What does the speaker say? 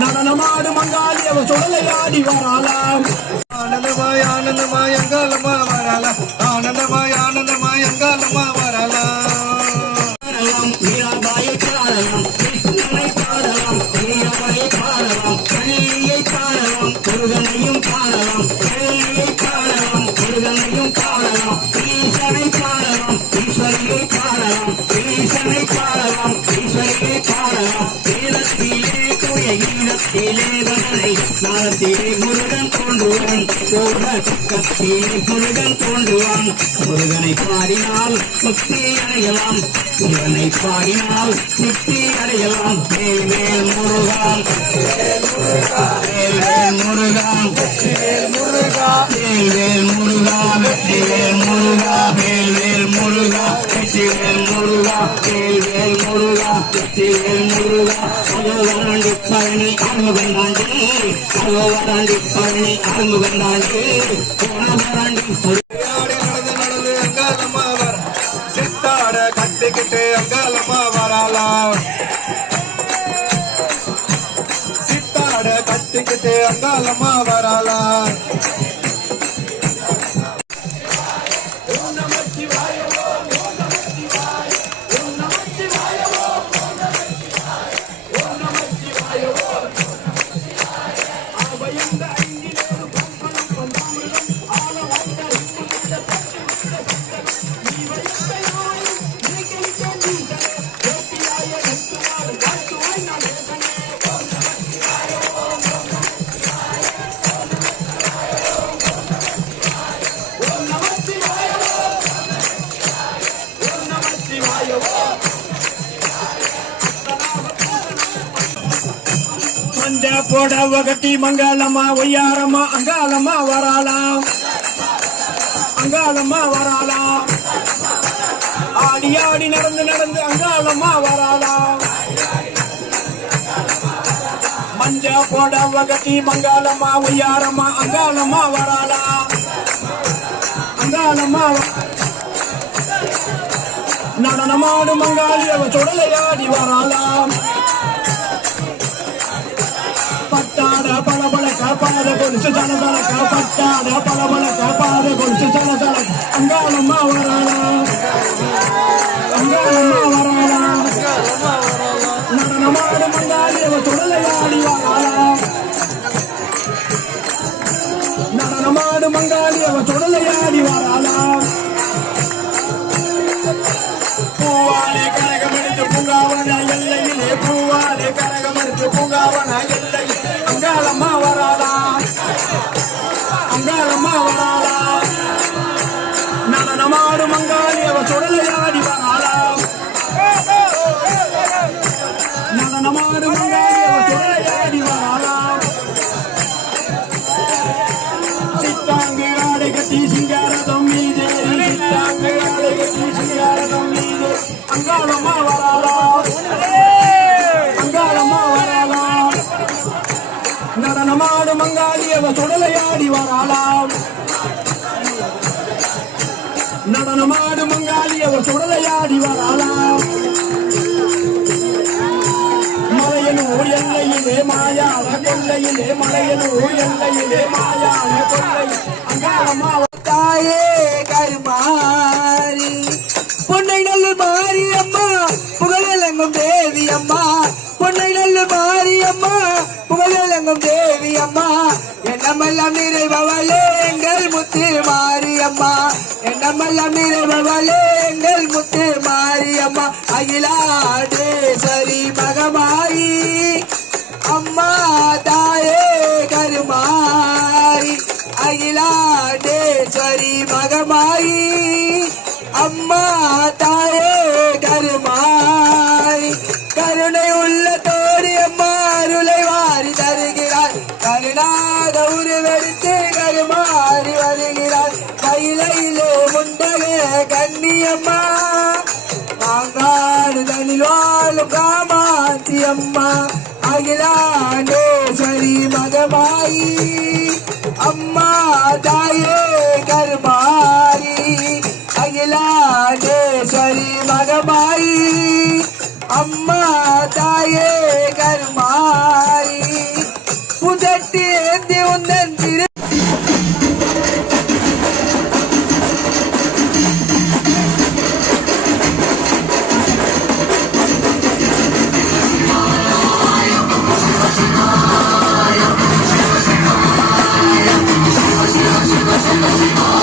நடனமாடு மங்காளி அவ சுடலையாடி வராளாம். ஆனந்தமாய் ஆனந்தமாய் அங்காளம்மா வராளா, ஆனந்தமாய் ஆனந்தமாய் அங்காளம்மா வராளா. மீராபாயை காணலாம், கிருஷ்ணனை காணலாம், மீராபாயை காணலாம், கண்ணியை காணலாம், முருகனையும் காணலாம், கண்ணியை காணலாம், முருகனையும் காணலாம், ஈசனை காணலாம், ஈஸ்வரியை காணலாம், ஈசனை காணலாம், ஈஸ்வரியை காணலாம். வேதத்திலே தூய ஈரத்திலே வகனை நாளத்திலே முருகன் தோன்றுவான், சோழ பக்கத்திலே முருகன் தோன்றுவான். முருகனை பாடினால் முக்தி அடையலாம், முருகனை பாடினால் முக்தி அடையலாம். வேல் வேல் முருகான், வேல் வேல் முருகான், வேல் முருகா, வேல் வேல் முருகா, வெற்றி வேல் முருகா, வேல் வேல் முருகா, வெற்றி வேல் முருகா, வேல் வேல் முருகா, வெற்றி வேல் முருகா. அகவராண்டி பழனி அறுமுகன் தாண்டி, அகவராண்டி பழனி அறுமுகன் தாண்டி, போனவராண்டி நடந்து நடந்து அங்காளம்மா வர, சித்தாட கட்டிக்கிட்டு அங்காளம்மா வராளா, சித்தாட கட்டிக்கிட்டு அங்காளம்மா வராளா. மஞ்ச புடவ கட்டி மங்களம்மா ஒய்யாரம்மா அங்காளம்மா வராளாம், அங்காளம்மா வராளாம். ஆடி ஆடி நடந்து நடந்து அங்காளம்மா வராளாம். மஞ்ச புடவ கட்டி மங்களம்மா ஒய்யாரம்மா அங்காளம்மா வராளாம், அங்காளம்மா. நடனமாடு மங்காளி அவ சுடலையாடி வராளாம். பட்டாட பளபள காப்பாத கொலுசு சலசலக்க, பட்டாட பளபள காப்பாத கொலுசு சலசலக்க, அங்காளம்மா வராளா, அங்காளம்மா வராளா. நடனமாடு மங்காளி அவ சுடலையாடி வராளா, நடனமாடு மங்காளி அவ சுடலையாடி வராளா. பூவாலே கரகமெடுத்து பூங்காவன எல்லையிலே, பூவாலே கரகமெடுத்து பூங்காவன எல்லையிலே, அங்காளம்மா வராளா, அங்காளம்மா வராளா. நடனமாடு மங்காளி அவ சுடலையாடி வராளா, நடனமாடு மங்காளி அவ சுடலையாடி வராளா. சித்தாங்கு ஆடை கட்டி சிங்காரதம் மீது, சித்தாங்கு ஆடை கட்டி சிங்காரதம் மீது, அங்காளம்மா வராளா, அங்காளம்மா வராளா. நடனமாடு மங்காளி அவ சுடலையாடி வராளாம், நடனமாடு மங்காளி அவ சுடலையாடி வராளாம். மலையனூர் எல்லையிலே மாயான கொல்லையிலே, மலையனூர் எல்லையிலே மாயான கொல்லை, அங்காளம்மா தாயே கருமாரி பொன்னை நல்ல மாரி அம்மா, புகழெங்கும் தேவி அம்மா, பொன்னை நல்ல மாரி அம்மா, புகழெங்கும் தேவி அம்மா. எண்ணமெல்லாம் நிறைபவளே எங்கள் முத்து மாரி அம்மா, எண்ணமெல்லாம் நிறைபவளே எங்கள் முத்து மாரி அம்மா. அகிலாண்டேஸ்வரி மகமாயி அம்மா தாயே கருமாரி, அகிலாண்டேஸ்வரி மகமாயி அம்மா தாயே கருமாய். கருணை உள்ள தோழி அம்மா அருளை வாரி தருகிறாய், கருணாக உருவெடுத்து கருமாறி வருகிறாய். கையிலே முண்டக கண்ணியம்மா, மாங்காடு தனில் வாழும் காமாட்சி அம்மா. அகிலாண்டேஸ்வரி மகமாயி அம்மா தாயே கருமாரி, அகிலாண்டேஸ்வரி மகமாயி அம்மா தாயே கருமாரி. செல்லம்மா